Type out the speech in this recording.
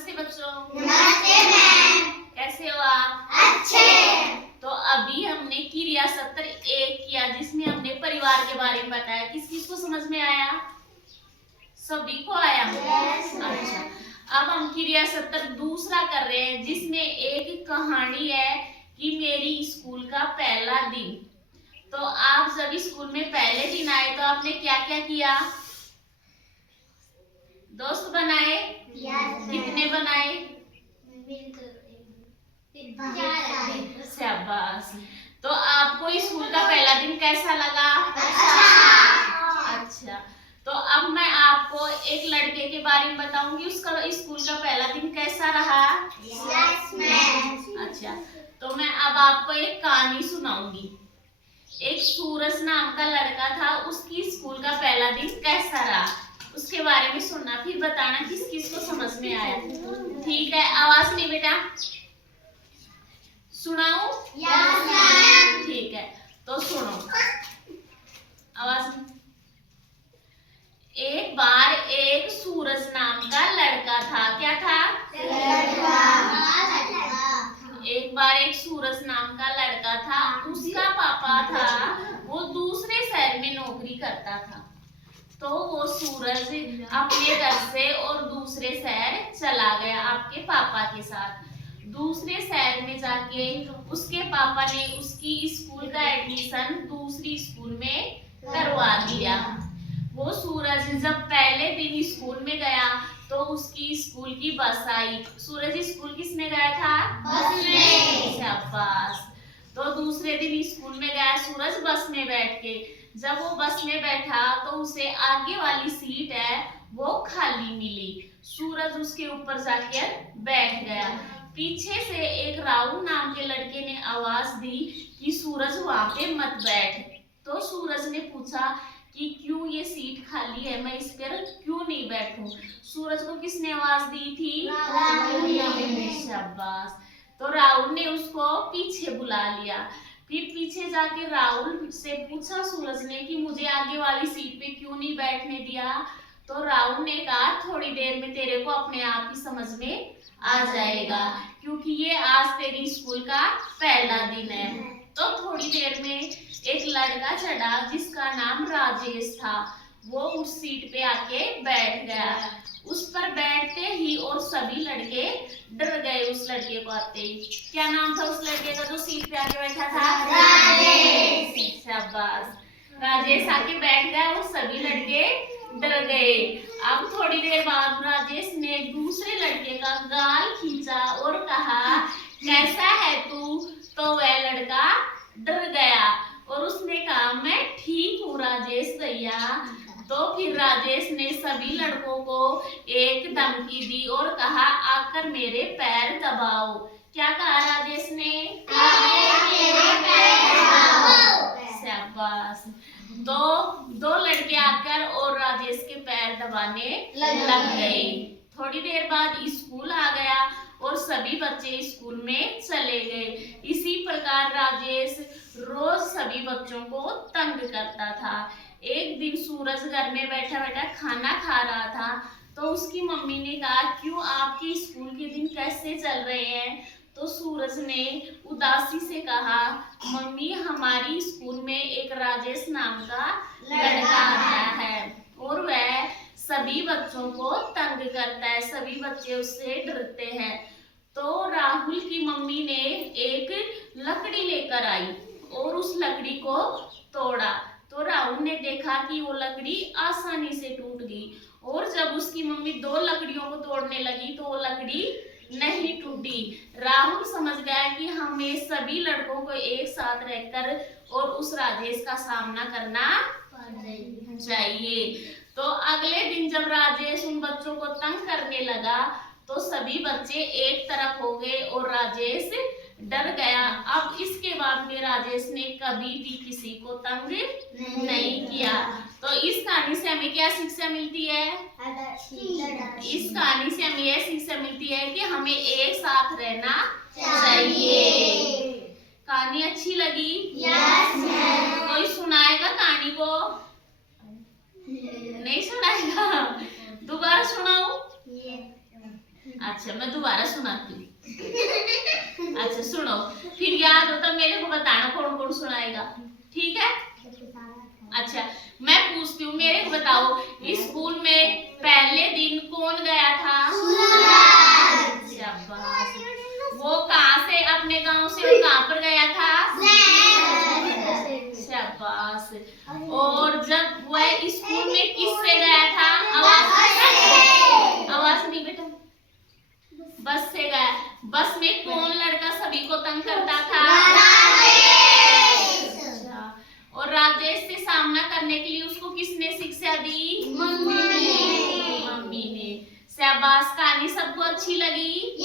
नमस्ते बच्चों। नमस्ते मैम। कैसे हो आप? अच्छे। तो अभी हमने क्रिया सत्र 1 किया जिसमें हमने परिवार के बारे में बताया। किस किस को समझ में आया? सभी को आया? Yes, अच्छा, अब हम क्रिया सत्र दूसरा कर रहे हैं जिसमें एक कहानी है कि मेरी स्कूल का पहला दिन। तो आप जब स्कूल में पहले दिन आए तो आपने क्या क्या किया? दोस्त बनाए? कितने बनाए? शाबाश। तो आपको स्कूल का पहला दिन कैसा लगा? अच्छा। तो अब मैं आपको एक लड़के के बारे में बताऊंगी, उसका स्कूल का पहला दिन कैसा रहा? अच्छा, तो मैं अब आपको एक कहानी सुनाऊंगी। एक सूरज नाम का लड़का था, उसकी स्कूल का पहला दिन कैसा रहा उसके बारे में सुनना, फिर बताना किस किस को समझ में आया। ठीक है, आवाज नहीं बेटा, सुनाऊं? ठीक है, तो सुनो आवाज। एक बार एक सूरज नाम का लड़का था। क्या था? एक बार एक सूरज नाम का लड़का था, उसका पापा था वो दूसरे शहर में नौकरी करता था। तो वो सूरज अपने घर से और दूसरे शहर चला गया आपके पापा के साथ। दूसरे शहर में जाके उसके पापा ने उसकी स्कूल का एडमिशन दूसरी स्कूल में करवा दिया। वो सूरज जब पहले दिन स्कूल में गया तो उसकी स्कूल की बस आई। सूरज स्कूल किसने गया था? बस में। शाबाश। तो दूसरे दिन स्कूल में गया सूरज बस में बैठ के। जब वो बस में बैठा तो उसे आगे वाली सीट है वो खाली मिली। सूरज उसके ऊपर जाकर बैठ गया। पीछे से एक राहुल नाम के लड़के ने आवाज दी कि सूरज वहां पे मत बैठ। तो सूरज ने पूछा कि क्यों ये सीट खाली है, मैं इस पर क्यों नहीं बैठूं? सूरज को किसने आवाज दी थी? शाबाश। तो राहुल ने उसको पीछे बुला लिया। फिर पीछे जाके राहुल से पूछा सूरज ने कि मुझे आगे वाली सीट पे क्यों नहीं बैठने दिया? तो राहुल ने कहा थोड़ी देर में तेरे को अपने आप ही समझ में आ जाएगा, क्योंकि ये आज तेरी स्कूल का पहला दिन है। तो थोड़ी देर में एक लड़का चढ़ा जिसका नाम राजेश था। वो उस सीट पे आके बैठ गया। उस पर बैठते ही और सभी लड़के डर गए उस लड़के को आते ही। क्या नाम था उस लड़के का जो सीट पे आके बैठा था? राजेश। शाबाश। राजेश आके बैठ गया और सभी लड़के डर गए। अब थोड़ी देर बाद राजेश ने दूसरे लड़के का गाल खींचा और कहा कैसा है तू? तो वह लड़का डर गया और उसने कहा मैं ठीक हूँ राजेश भैया। तो फिर राजेश ने सभी लड़कों को एक धमकी दी और कहा आकर मेरे पैर दबाओ। क्या कहा राजेश ने? शाबाश। दो लड़के आकर और राजेश के पैर दबाने लग गए। थोड़ी देर बाद स्कूल आ गया और सभी बच्चे स्कूल में चले गए। इसी प्रकार राजेश रोज सभी बच्चों को तंग करता था। एक दिन सूरज घर में बैठा बैठा खाना खा रहा था तो उसकी मम्मी ने कहा क्यों आपके स्कूल के दिन कैसे चल रहे हैं? तो सूरज ने उदासी से कहा मम्मी हमारी स्कूल में एक राजेश नाम का लड़का आया है और वह सभी बच्चों को तंग करता है, सभी बच्चे उससे डरते हैं। तो राहुल की मम्मी ने एक लकड़ी लेकर आई और उस लकड़ी को तोड़ा। तो राहुल ने देखा कि वो लकड़ी आसानी से टूट गई और जब उसकी मम्मी दो लकड़ियों को तोड़ने लगी तो वो लकड़ी नहीं टूटी। राहुल समझ गया कि हमें सभी लड़कों को एक साथ रहकर और उस राजेश का सामना करना चाहिए। तो अगले दिन जब राजेश उन बच्चों को तंग करने लगा तो सभी बच्चे एक तरफ हो गए और राजेश डर गया। अब इसके बाद में राजेश ने कभी भी किसी को तंग नहीं किया। तो इस कहानी से हमें क्या शिक्षा मिलती है? इस कहानी से हमें यह शिक्षा मिलती है कि हमें एक साथ रहना चाहिए। कहानी अच्छी लगी? कोई सुनाएगा कहानी को? नहीं सुनाएगा? दोबारा सुनाऊं? अच्छा मैं दोबारा सुनाती हूँ। अच्छा सुनो, फिर याद हो तो मेरे को बताना कौन कौन सुनाएगा, ठीक है? अच्छा मैं पूछती हूँ, मेरे को बताओ स्कूल में पहले दिन कौन गया था? शाबाश। वो कहाँ से, अपने गांव से और कहाँ पर गया था? शाबाश। और जब वह स्कूल में किससे गया था? आवाज नहीं बेटा। बस से गया। बस में कौन लड़का सभी को तंग करता था? अच्छा। और राजेश से सामना करने के लिए उसको किसने शिक्षा दी? मम्मी ने। शाबाश। कहानी सबको अच्छी लगी?